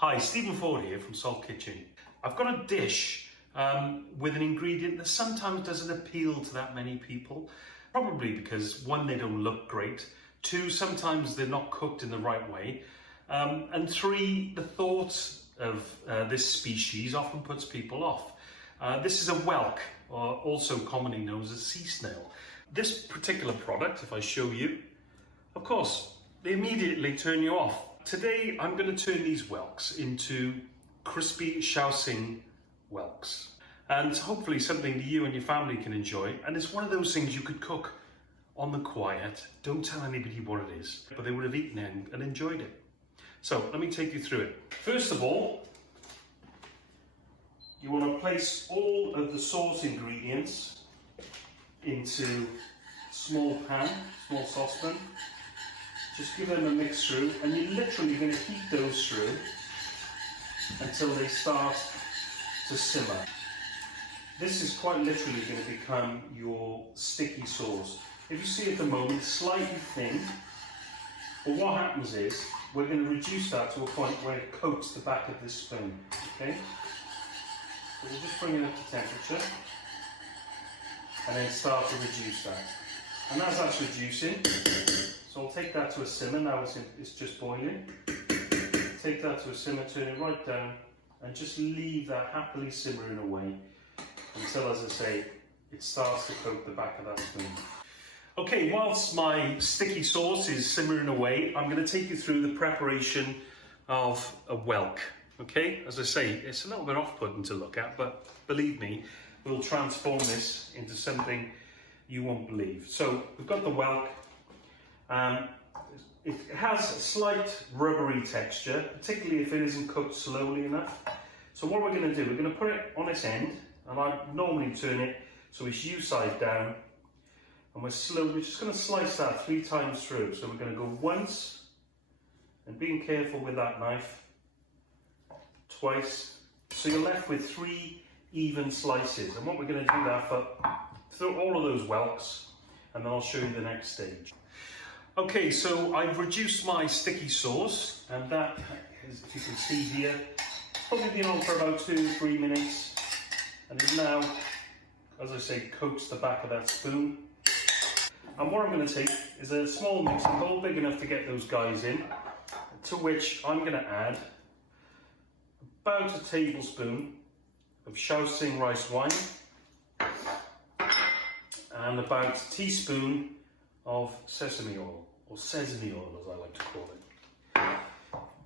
Hi, Stephen Ford here from Salt Kitchen. I've got a dish with an ingredient that sometimes doesn't appeal to that many people. Probably because one, they don't look great. Two, sometimes they're not cooked in the right way. And three, the thought of this species often puts people off. This is a whelk, or also commonly known as a sea snail. This particular product, if I show you, of course, they immediately turn you off. Today, I'm going to turn these whelks into Crispy Shaoxing whelks. And hopefully something that you and your family can enjoy. And it's one of those things you could cook on the quiet. Don't tell anybody what it is, but they would have eaten it and enjoyed it. So let me take you through it. First of all, you want to place all of the sauce ingredients into a small pan, small saucepan. Just give them a mix through, and you're literally going to heat those through until they start to simmer. This is quite literally going to become your sticky sauce. If you see at the moment, it's slightly thin, but what happens is we're going to reduce that to a point where it coats the back of this spoon. Okay? So we'll just bring it up to temperature and then start to reduce that. And as that's reducing, so I'll take that to a simmer. Now it's just boiling. Take that to a simmer, turn it right down, and just leave that happily simmering away until, as I say, it starts to coat the back of that spoon. Okay, whilst my sticky sauce is simmering away, I'm going to take you through the preparation of a whelk. Okay, as I say, it's a little bit off-putting to look at, but believe me, we'll transform this into something you won't believe. So we've got the whelk. It has a slight rubbery texture, particularly if it isn't cooked slowly enough. So what we're going to do, we're going to put it on its end, and I normally turn it so it's U-side down, and we're just going to slice that 3 times through. So we're going to go once, and being careful with that knife, twice, so you're left with 3 even slices. And what we're going to do that for through all of those whelks, and then I'll show you the next stage. Okay, so I've reduced my sticky sauce, and that, as you can see here, probably been on for about 2 or 3 minutes, and it now, as I say, coats the back of that spoon. And what I'm going to take is a small mixing bowl, big enough to get those guys in, to which I'm going to add about a tablespoon of Shaoxing rice wine and about a teaspoon of sesame oil, or sesame oil as I like to call it.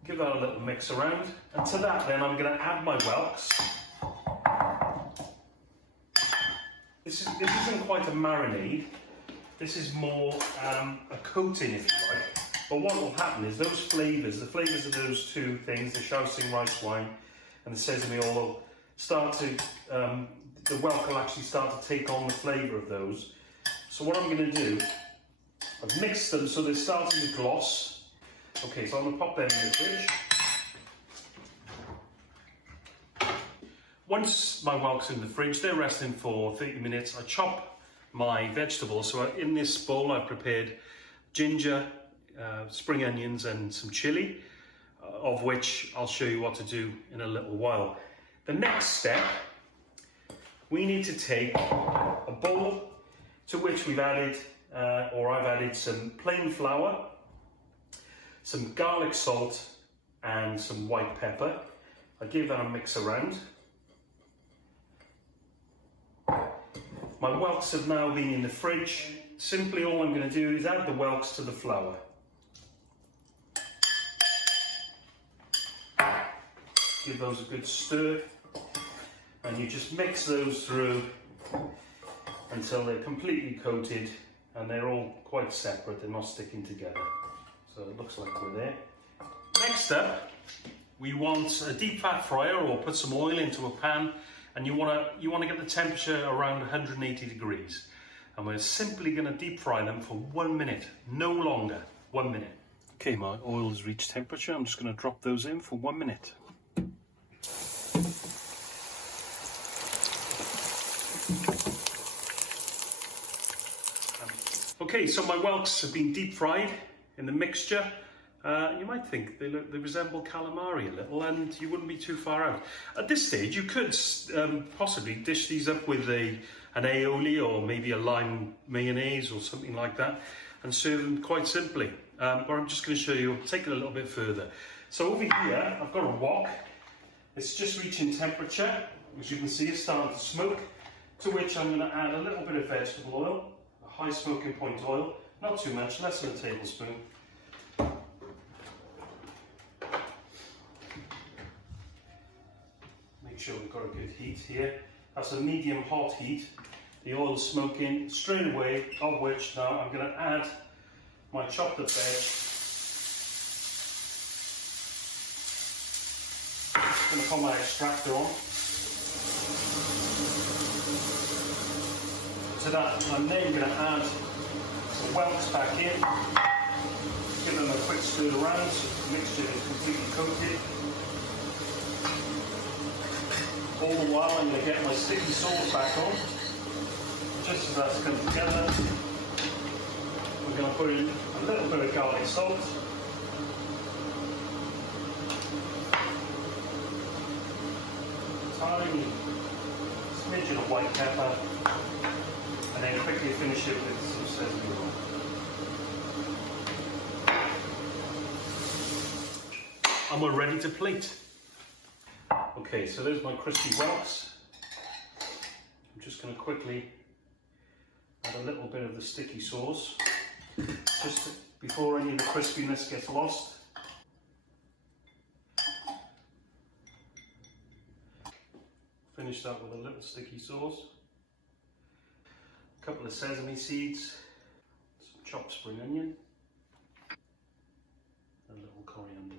Give that a little mix around, and to that then I'm going to add my whelks. This isn't quite a marinade, this is more a coating if you like, but what will happen is those flavours, the flavours of those 2 things, the Shaoxing rice wine and the sesame oil, will start to, the whelk will actually start to take on the flavour of those. So what I'm going to do, I've mixed them so they're starting to gloss. Okay, so I'm going to pop them in the fridge. Once my whelk's in the fridge, they're resting for 30 minutes. I chop my vegetables. So in this bowl I've prepared ginger, spring onions and some chilli, of which I'll show you what to do in a little while. The next step, we need to take a bowl to which we've added, I've added some plain flour, some garlic salt and some white pepper. I give that a mix around. My whelks have now been in the fridge. Simply all I'm going to do is add the whelks to the flour. Give those a good stir, and you just mix those through until they're completely coated and they're all quite separate, they're not sticking together. So it looks like we're there. Next up, we want a deep fat fryer, or put some oil into a pan, and you want to get the temperature around 180 degrees. And we're simply going to deep fry them for 1 minute, no longer, 1 minute. Okay, my oil has reached temperature. I'm just going to drop those in for 1 minute. Okay, so my whelks have been deep fried in the mixture. You might think they resemble calamari a little, and you wouldn't be too far out. At this stage, you could possibly dish these up with an aioli or maybe a lime mayonnaise or something like that, and serve them quite simply. But I'm just going to show you, take it a little bit further. So over here, I've got a wok. It's just reaching temperature. As you can see, it's starting to smoke, to which I'm going to add a little bit of vegetable oil, a high smoking point oil, not too much, less than a tablespoon. Make sure we've got a good heat here. That's a medium hot heat. The oil's smoking straight away, of which now I'm going to add my chopped up veg. I'm going to put my extractor on. To that, I'm then going to add some whelks back in. Give them a quick stir around so the mixture is completely coated. All the while I'm going to get my sticky sauce back on. Just as that's come together, we're going to put in a little bit of garlic salt. Tiny smidgen of white pepper. And then quickly finish it with some sesame oil. And we're ready to plate. Okay, so there's my crispy whelks. I'm just going to quickly add a little bit of the sticky sauce, just before any of the crispiness gets lost. Finish that with a little sticky sauce. A couple of sesame seeds, some chopped spring onion, a little coriander.